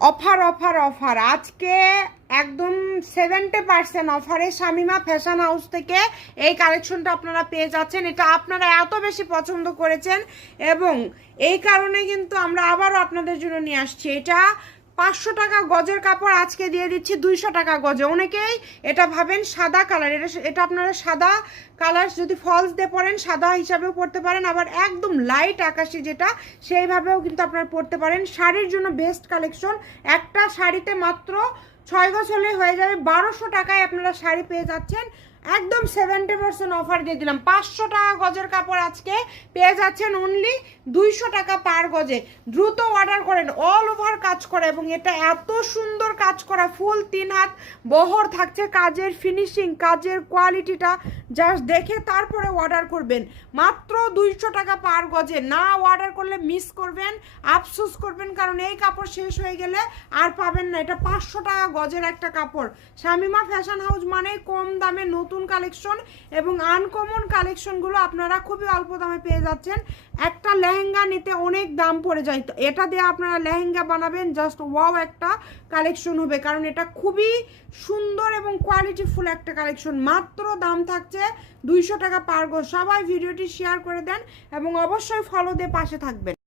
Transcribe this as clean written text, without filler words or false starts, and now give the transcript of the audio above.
Offer offer offer আজকে একদম 70% অফারে শামিমা ফ্যাশন হাউস থেকে এই কালেকশনটা আপনারা পেয়ে যাচ্ছেন। এটা আপনারা এত বেশি পছন্দ করেছেন এবং এই কারণে কিন্তু আমরা আবারও আপনাদের জন্য নিয়ে আসছি। এটা 500 টাকা গজের কাপড় আজকে দিয়ে দিচ্ছি 200 টাকা গজে। অনেকেই এটা ভাবেন সাদা কালার, এটা আপনারা সাদা কালার যদি ফলস দিয়ে পরেন সাদা হিসাবেও পরতে পারেন, আবার একদম লাইট আকাশি যেটা সেইভাবেও কিন্তু আপনারা পরতে পারেন। শাড়ির জন্য বেস্ট কালেকশন। একটা শাড়িতে মাত্র 6 গজ হলে হয়ে যাবে। 1200 টাকায় আপনারা শাড়ি পেয়ে যাচ্ছেন। একদম 70% অফার দিয়ে দিলাম। 500 টাকা গজের কাপড় আজকে পেয়ে যাচ্ছেন অনলি 200 টাকা পার গজে। দ্রুত অর্ডার করেন। অল ওভার কাজ করা এবং এটা এত সুন্দর কাজ করা, ফুল 3 হাত বহর থাকছে। কাজের ফিনিশিং, কাজের কোয়ালিটিটা জাস্ট দেখে তারপরে অর্ডার করবেন। মাত্র 200 টাকা পার গজে। না অর্ডার করলে মিস করবেন, আফসোস করবেন, কারণ এই কাপড় শেষ হয়ে গেলে আর পাবেন না। এটা 500 টাকা গজের একটা কাপড়। শামিমা ফ্যাশন হাউস মানে কম দামে নতুন কালেকশন এবং আনকমন কালেকশনগুলো আপনারা খুবই অল্প দামে পেয়ে যাচ্ছেন। একটা লেহেঙ্গা নিতে অনেক দাম পড়ে যায়, তো এটা দিয়ে আপনারা লেহেঙ্গা বানাবেন, জাস্ট ওয়াও একটা কালেকশন হবে, কারণ এটা খুবই সুন্দর এবং কোয়ালিটিফুল একটা কালেকশন। মাত্র দাম থাকছে 200 টাকা পার গজ। সবাই ভিডিওটি শেয়ার করে দেন এবং অবশ্যই ফলো দিয়ে পাশে থাকবেন।